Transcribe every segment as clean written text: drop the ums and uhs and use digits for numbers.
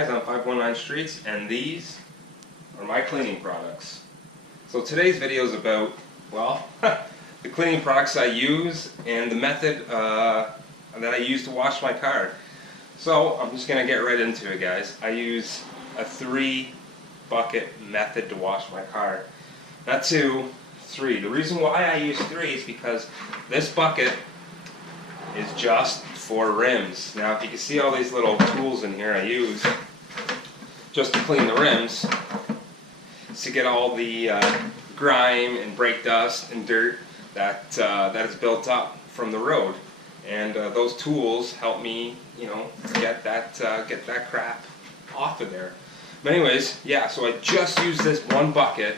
guys, I'm 519 Streets, and these are my cleaning products. So today's video is about, well, the cleaning products I use and the method that I use to wash my car. So I'm just going to get right into it, guys. I use a 3-bucket method to wash my car. Not 2, 3. The reason why I use 3 is because this bucket is just for rims. Now, if you can see all these little tools in here I use just to clean the rims, it's to get all the grime and brake dust and dirt that is built up from the road. And those tools help me, get that crap off of there. But anyways, yeah, so I just use this one bucket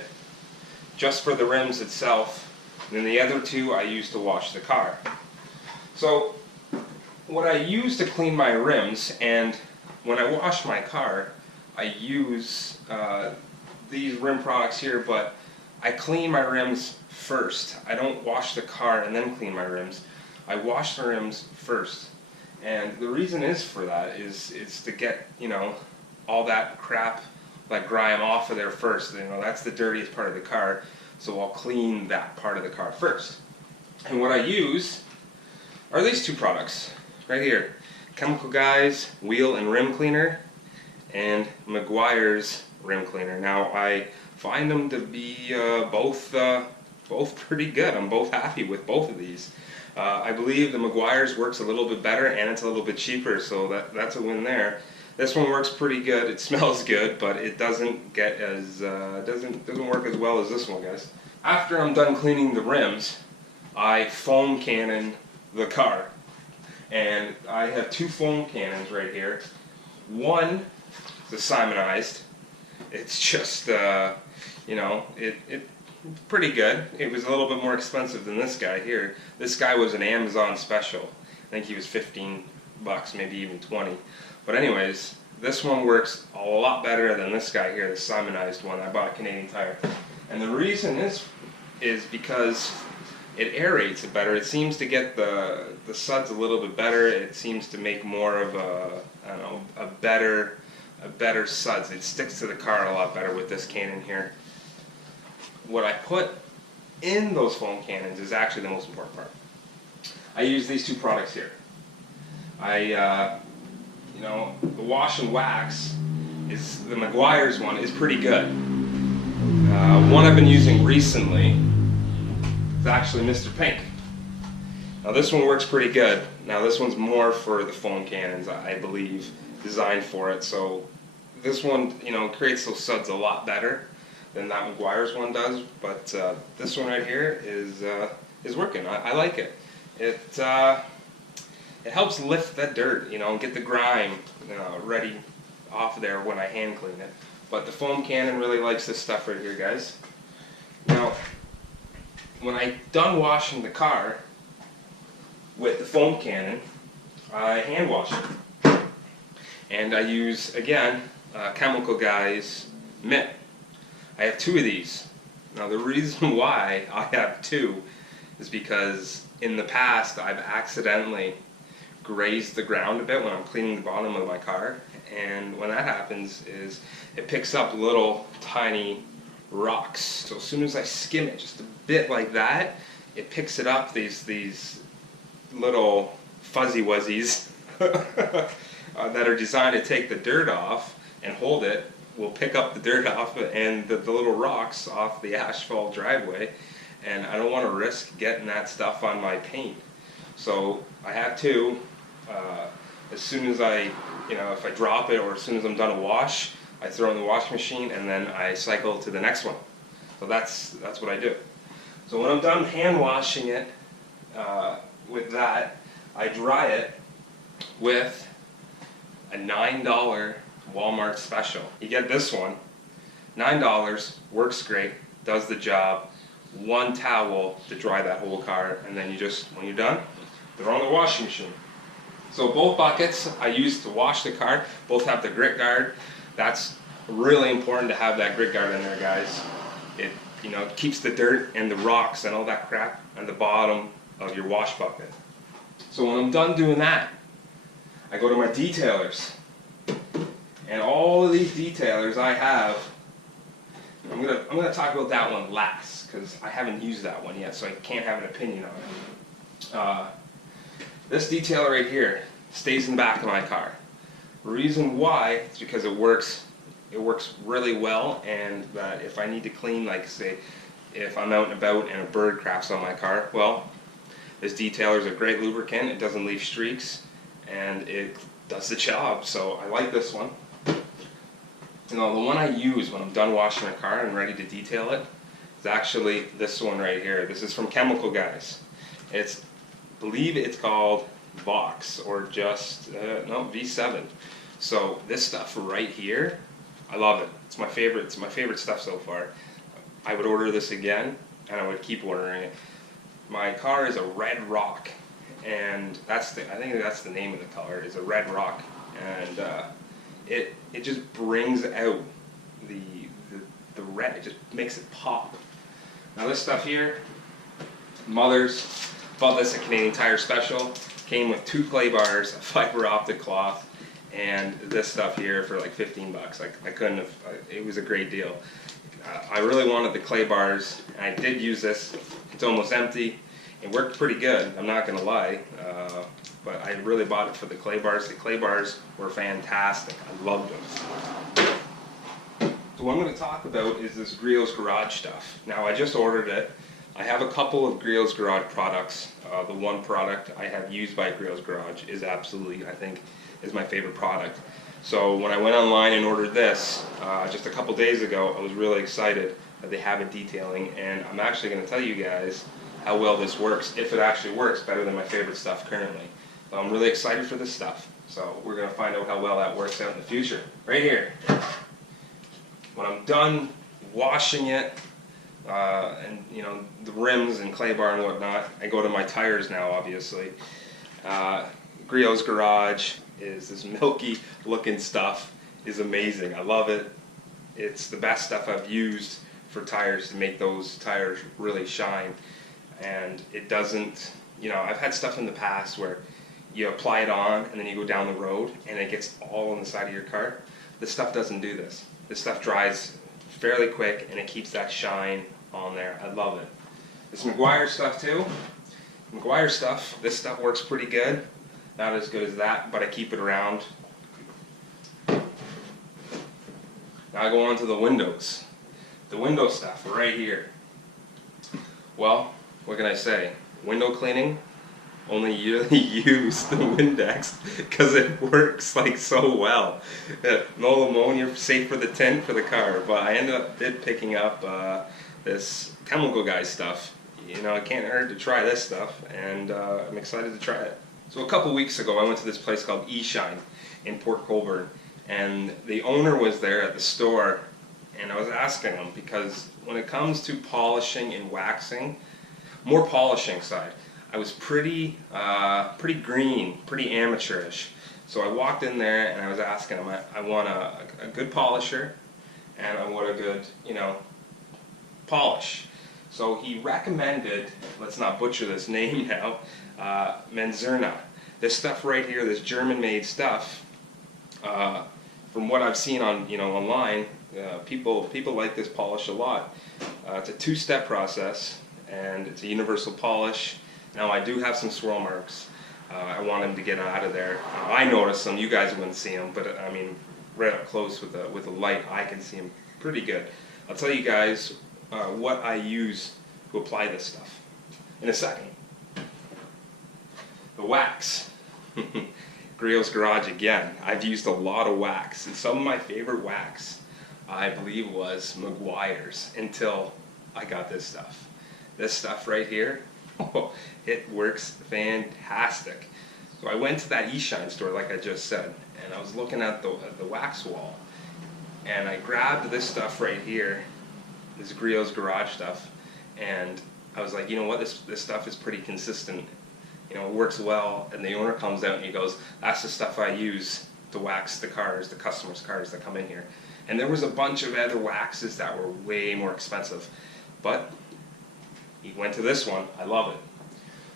just for the rims itself, and then the other 2 I use to wash the car. So what I use to clean my rims, and when I wash my car, I use these rim products here, but I clean my rims first. I don't wash the car and then clean my rims. I wash the rims first. And the reason is for that is to get, all that crap, like grime off of there first. That's the dirtiest part of the car, so I'll clean that part of the car first. And what I use are these 2 products right here. Chemical Guys Wheel and Rim Cleaner and Meguiars Rim Cleaner. Now I find them to be both pretty good. I'm both happy with both of these. I believe the Meguiars works a little bit better and it's a little bit cheaper, so that's a win there. This one works pretty good. It smells good, but it doesn't get as doesn't work as well as this one, guys. After I'm done cleaning the rims, I foam cannon the car, and I have 2 foam cannons right here. One is Simonized. It's just it's pretty good. It was a little bit more expensive than this guy here. This guy was an Amazon special. I think he was 15 bucks, maybe even 20. But anyways, this one works a lot better than this guy here, the Simonized one. I bought a Canadian Tire. And the reason is because it aerates it better. It seems to get the suds a little bit better. It seems to make more of a better suds. It sticks to the car a lot better with this cannon here. What I put in those foam cannons is actually the most important part. I use these 2 products here. The wash and wax is the Meguiars one is pretty good. One I've been using recently is actually Mr. Pink. Now this one works pretty good. Now this one's more for the foam cannons, I believe, designed for it. So this one, creates those suds a lot better than that Meguiars one does. But this one right here is working. I like it. It helps lift that dirt, and get the grime ready off there when I hand clean it. But the foam cannon really likes this stuff right here, guys. Now, when I'm done washing the car with the foam cannon, I hand wash it. And I use, again, Chemical Guys mitt. I have 2 of these. Now the reason why I have 2 is because in the past I've accidentally grazed the ground a bit when I'm cleaning the bottom of my car, and when that happens is it picks up little tiny rocks. So as soon as I skim it just a bit like that, it picks it up, these little fuzzy wuzzies that are designed to take the dirt off and hold it, will pick up the dirt off and the little rocks off the asphalt driveway, and I don't want to risk getting that stuff on my paint. So I have 2. As soon as if I drop it or as soon as I'm done a wash, I throw it in the washing machine and then I cycle to the next one. So that's what I do. So when I'm done hand washing it with that, I dry it with a $9 Walmart special. You get this one, $9, works great, does the job. 1 towel to dry that whole car, and then when you're done, throw in the washing machine. So both buckets I use to wash the car, both have the grit guard. That's really important to have that grit guard in there, guys. It keeps the dirt and the rocks and all that crap on the bottom of your wash bucket. So when I'm done doing that, I go to my detailers. And all of these detailers I have, I'm gonna talk about that one last because I haven't used that one yet, so I can't have an opinion on it. This detailer right here stays in the back of my car. The reason why is because it works really well, and that if I need to clean, like say, if I'm out and about and a bird craps on my car, well, this detailer is a great lubricant. It doesn't leave streaks, and it does the job. So I like this one. You know, the one I use when I'm done washing my car and ready to detail it is actually this one right here. This is from Chemical Guys. I believe it's called Vox or just no, V7. So this stuff right here, I love it. It's my favorite. It's my favorite stuff so far. I would order this again, and I would keep ordering it. My car is a red rock, and I think that's the name of the color, is a red rock, and it just brings out the red. It just makes it pop. Now this stuff here, Mother's, bought this at Canadian Tire Special. Came with 2 clay bars, a fiber optic cloth, and this stuff here for like 15 bucks. I couldn't have. It was a great deal. I really wanted the clay bars, and I did use this. It's almost empty. It worked pretty good, I'm not going to lie, but I really bought it for the clay bars. The clay bars were fantastic. I loved them. So what I'm going to talk about is this Griot's Garage stuff. Now I just ordered it. I have a couple of Griot's Garage products. The one product I have used by Griot's Garage is absolutely, I think, is my favorite product. So when I went online and ordered this just a couple days ago, I was really excited that they have it detailing, and I'm actually going to tell you guys how well this works, if it actually works better than my favorite stuff currently. So I'm really excited for this stuff. So we're going to find out how well that works out in the future. Right here. When I'm done washing it, and you know, the rims and clay bar and whatnot, I go to my tires now, obviously. Griot's Garage is this milky looking stuff, is amazing. I love it. It's the best stuff I've used for tires to make those tires really shine. And it doesn't, you know, I've had stuff in the past where you apply it on and then you go down the road and it gets all on the side of your car. This stuff doesn't do this. This stuff dries fairly quick and it keeps that shine on there. I love it. This Meguiars stuff too. Meguiars stuff, this stuff works pretty good. Not as good as that, but I keep it around. Now I go on to the windows. The window stuff right here. Well, what can I say? Window cleaning, only really use the Windex because it works like so well. No ammonia, safe for the tint for the car, but I ended up picking up this Chemical Guy stuff. You know, it can't hurt to try this stuff, and I'm excited to try it. So a couple weeks ago I went to this place called eShine in Port Colborne, and the owner was there at the store, and I was asking him, because when it comes to polishing and waxing, more polishing side, I was pretty green, pretty amateurish. So I walked in there and I was asking him, I want a good polisher and I want a good, you know, polish. So he recommended, let's not butcher this name now, Menzerna. This stuff right here, this German-made stuff, from what I've seen on, you know, online, people like this polish a lot. It's a 2-step process, and it's a universal polish. Now I do have some swirl marks. I want them to get out of there. I noticed them. You guys wouldn't see them, but I mean, right up close with the light, I can see them pretty good. I'll tell you guys what I use to apply this stuff in a second. The wax. Griot's Garage again. I've used a lot of wax, and some of my favorite wax, I believe, was Meguiars until I got this stuff. This stuff right here, oh, it works fantastic. So I went to that eShine store, like I just said, and I was looking at the wax wall, and I grabbed this stuff right here, this Griot's Garage stuff, and I was like, you know what, this stuff is pretty consistent. You know, it works well, and the owner comes out and he goes, that's the stuff I use to wax the cars, the customers' cars that come in here. And there was a bunch of other waxes that were way more expensive, but he went to this one. I love it.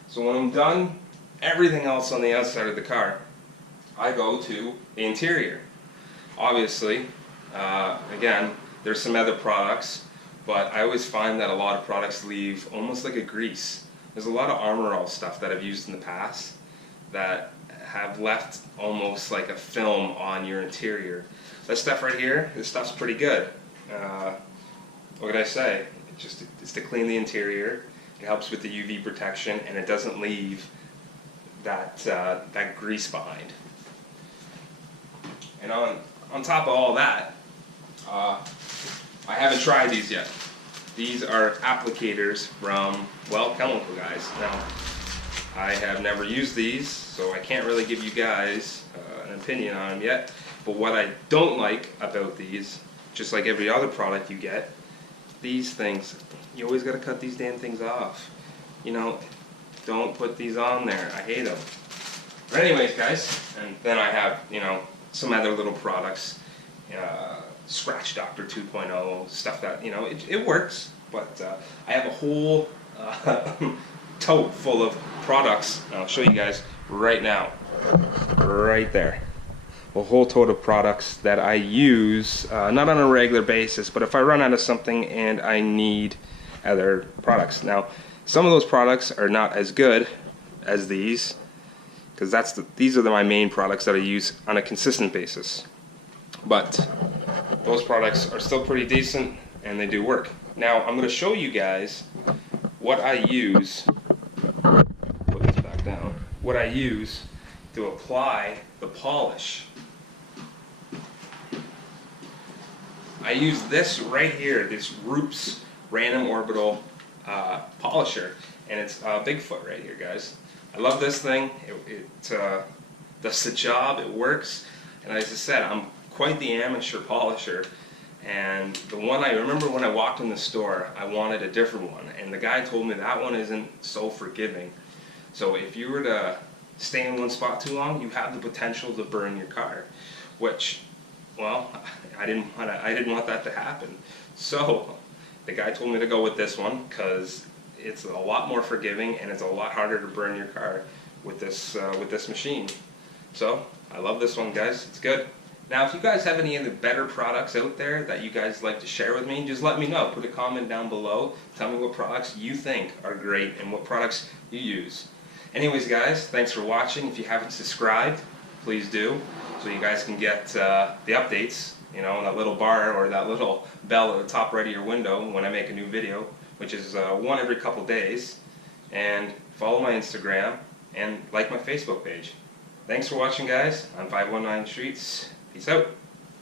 So when I'm done everything else on the outside of the car, I go to the interior. Obviously, again, there's some other products, but I always find that a lot of products leave almost like a grease. There's a lot of Armor All stuff that I've used in the past that have left almost like a film on your interior. This stuff right here, this stuff's pretty good. What could I say? It's to clean the interior. It helps with the UV protection, and it doesn't leave that that grease behind. And on top of all that, I haven't tried these yet. These are applicators from, well, Chemical Guys. Now, I have never used these, so I can't really give you guys an opinion on them yet. But what I don't like about these, just like every other product you get, these things, you always got to cut these damn things off. You know, don't put these on there. I hate them. But anyways, guys, and then I have, you know, some other little products, Scratch Doctor 2.0, stuff that, you know, it works, but I have a whole tote full of products, and I'll show you guys right now, right there. A whole tote of products that I use, not on a regular basis, but if I run out of something and I need other products. Now, some of those products are not as good as these, because these are my main products that I use on a consistent basis. But those products are still pretty decent, and they do work. Now, I'm going to show you guys what I use. Put this back down. What I use to apply the polish. I use this right here, this Rupes Random Orbital polisher, and it's Bigfoot right here, guys. I love this thing. It does the job. It works. And as I said, I'm quite the amateur polisher. And the one I remember when I walked in the store, I wanted a different one, and the guy told me that one isn't so forgiving. So if you were to stay in one spot too long, you have the potential to burn your car, which, well, I didn't want that to happen. So the guy told me to go with this one because it's a lot more forgiving and it's a lot harder to burn your car with this machine. So I love this one, guys. It's good. Now, if you guys have any other better products out there that you guys like to share with me, just let me know. Put a comment down below. Tell me what products you think are great and what products you use. Anyways, guys, thanks for watching. If you haven't subscribed, please do, so you guys can get the updates, you know, that little bar or that little bell at the top right of your window when I make a new video, which is one every couple days. And follow my Instagram and like my Facebook page. Thanks for watching, guys, on 519 Streets. Peace out.